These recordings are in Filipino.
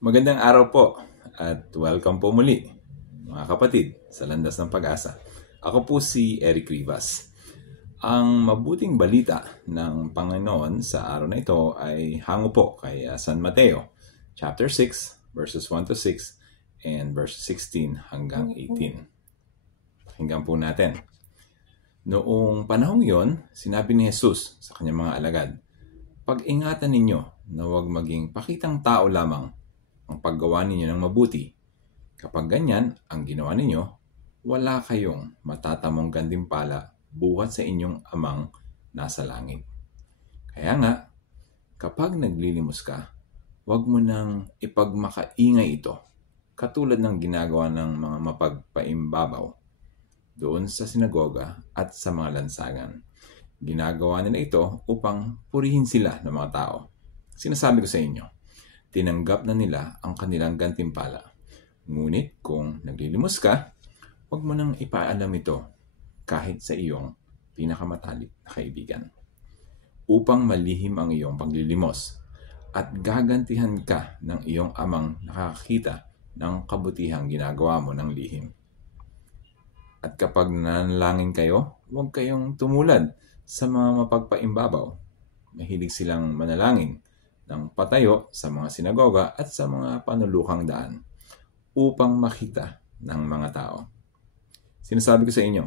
Magandang araw po at welcome po muli mga kapatid sa Landas ng Pag-asa. Ako po si Eric Rivas. Ang mabuting balita ng Panginoon sa araw na ito ay hango po kay San Mateo, chapter 6, verses 1 to 6 and verse 16 hanggang 18. Pakinggan po natin. Noong panahong yon, sinabi ni Jesus sa kanyang mga alagad, "Pag-ingatan ninyo na huwag maging pakitang tao lamang ang paggawa ninyo ng mabuti. Kapag ganyan ang ginawa ninyo, wala kayong matatamong gantimpala buhat sa inyong amang nasa langit. Kaya nga, kapag naglilimos ka, huwag mo nang ipagmakaingay ito, katulad ng ginagawa ng mga mapagpaimbabaw doon sa sinagoga at sa mga lansangan. Ginagawa nila ito upang purihin sila ng mga tao. Sinasabi ko sa inyo, tinanggap na nila ang kanilang gantimpala. Ngunit kung naglilimos ka, huwag mo nang ipaalam ito kahit sa iyong pinakamatalik na kaibigan, upang malihim ang iyong paglilimos at gagantihan ka ng iyong amang nakakakita ng kabutihang ginagawa mo ng lihim. At kapag nanalangin kayo, huwag kayong tumulad sa mga mapagpaimbabaw. Mahilig silang manalangin ng patayo sa mga sinagoga at sa mga panulukang daan upang makita ng mga tao. Sinasabi ko sa inyo,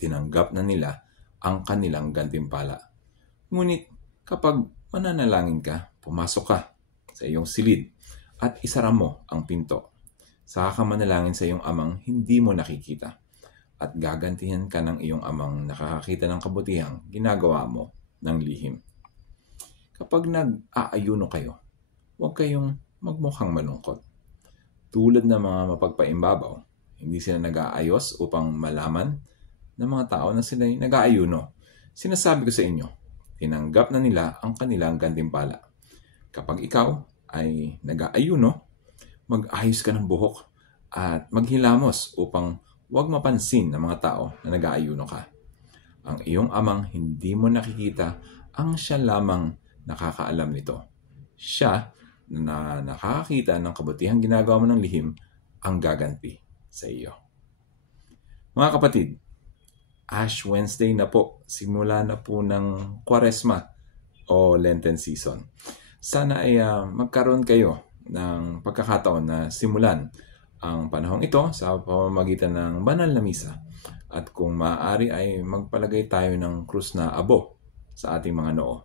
tinanggap na nila ang kanilang gantimpala. Ngunit kapag mananalangin ka, pumasok ka sa iyong silid at isara mo ang pinto. Saka ka manalangin sa iyong amang hindi mo nakikita at gagantihan ka ng iyong amang nakakakita ng kabutihang ginagawa mo ng lihim. Kapag nag-aayuno kayo, huwag kayong magmukhang malungkot. Tulad ng mga mapagpaimbabaw, hindi sila nag-aayos upang malaman ng mga tao na sila nag-aayuno. Sinasabi ko sa inyo, tinanggap na nila ang kanilang gantimpala. Kapag ikaw ay nag-aayuno, mag-ayos ka ng buhok at maghilamos upang huwag mapansin ng mga tao na nag-aayuno ka. Ang iyong amang hindi mo nakikita ang siya lamang nakakaalam nito. Siya na nakakakita ng kabutihang ginagawa mo ng lihim ang gaganti sa iyo. Mga kapatid, Ash Wednesday na po. Simula na po ng Kwaresma o Lenten season. Sana ay magkaroon kayo ng pagkakataon na simulan ang panahong ito sa pamamagitan ng banal na misa. At kung maaari ay magpalagay tayo ng krus na abo sa ating mga noo.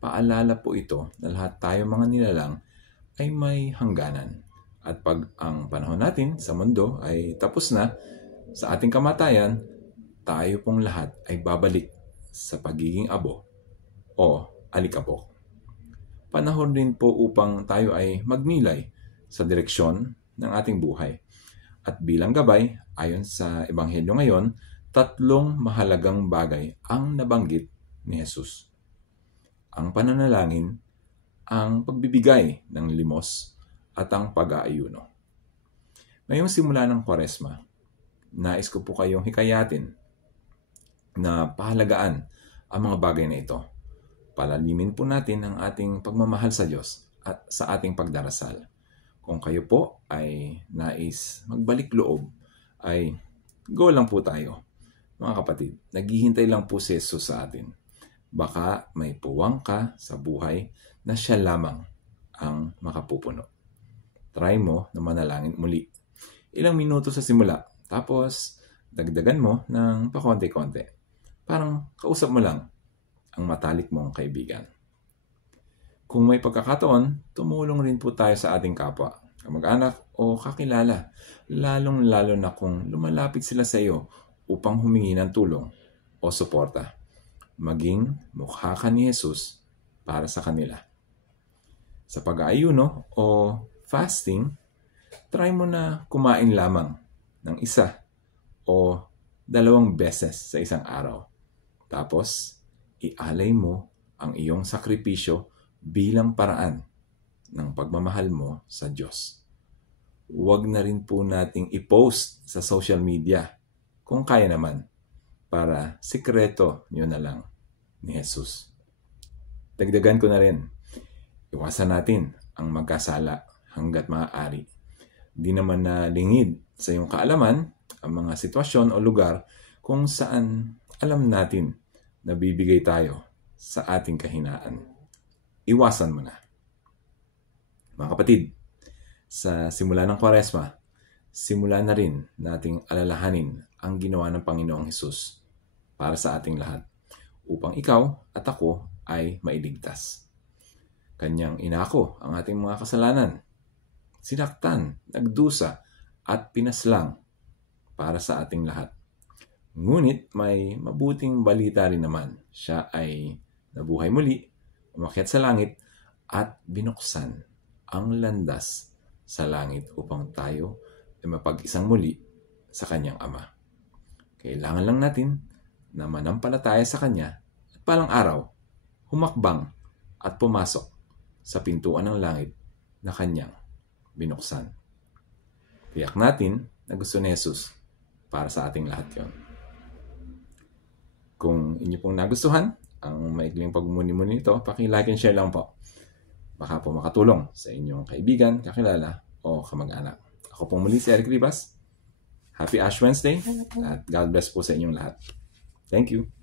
Paalala po ito na lahat tayo mga nilalang ay may hangganan. At pag ang panahon natin sa mundo ay tapos na, sa ating kamatayan, tayo pong lahat ay babalik sa pagiging abo o alikabok. Panahon din po upang tayo ay magmilay sa direksyon ng ating buhay. At bilang gabay, ayon sa Ebanghelyo ngayon, 3 mahalagang bagay ang nabanggit ni Jesus. Ang pananalangin, ang pagbibigay ng limos, at ang pag-aayuno. Ngayong simula ng Kwaresma, nais ko po kayong hikayatin na pahalagaan ang mga bagay na ito. Palalimin po natin ang ating pagmamahal sa Diyos at sa ating pagdarasal. Kung kayo po ay nais magbalik loob, ay go lang po tayo. Mga kapatid, naghihintay lang po si Jesus sa atin. Baka may puwang ka sa buhay na siya lamang ang makapupuno. Try mo na manalangin muli. Ilang minuto sa simula, tapos dagdagan mo ng pakonti-konti. Parang kausap mo lang ang matalik mong kaibigan. Kung may pagkakataon, tumulong rin po tayo sa ating kapwa, kamag-anak o kakilala, lalong-lalo na kung lumalapit sila sa iyo upang humingi ng tulong o suporta. Maging mukha ka ni Jesus para sa kanila. Sa pag-aayuno o fasting, try mo na kumain lamang ng 1 o 2 beses sa isang araw. Tapos, ialay mo ang iyong sakripisyo bilang paraan ng pagmamahal mo sa Diyos. Huwag na rin po nating i-post sa social media kung kaya naman, para sikreto nyo na lang ni Jesus. Dagdagan ko na rin, iwasan natin ang magkasala. hanggat maaari. Di naman na lingid sa iyong kaalaman ang mga sitwasyon o lugar kung saan alam natin na bibigay tayo sa ating kahinaan. Iwasan mo na. Mga kapatid, sa simula ng Kwaresma, simula na rin nating alalahanin ang ginawa ng Panginoong Hesus para sa ating lahat upang ikaw at ako ay mailigtas. Kanyang inako ang ating mga kasalanan, sinaktan, nagdusa at pinaslang para sa ating lahat. Ngunit may mabuting balita rin naman. Siya ay nabuhay muli, umakyat sa langit at binuksan ang landas sa langit upang tayo ay mapag-isang muli sa kanyang Ama. Kailangan lang natin na manampalataya sa kanya at palang araw, humakbang at pumasok sa pintuan ng langit na kanyang binuksan. Tiyak natin na gusto ni Jesus para sa ating lahat yon. Kung inyo pong nagustuhan ang maikling pagmumuni-muni nito, paki-like and share lang po. Baka po makatulong sa inyong kaibigan, kakilala o kamag-anak. Ako pong muli si Eric Rivas. Happy Ash Wednesday at God bless po sa inyong lahat. Thank you.